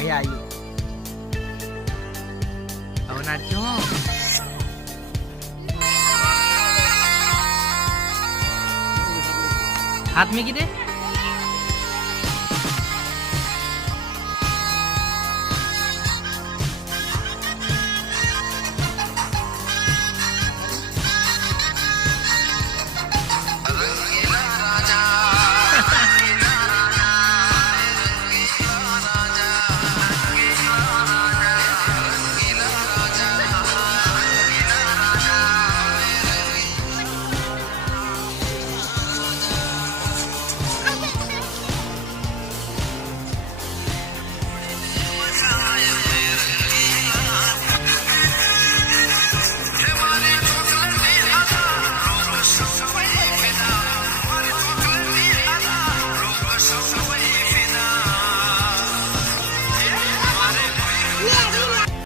kaya yun. Ako Nacho. हात में किती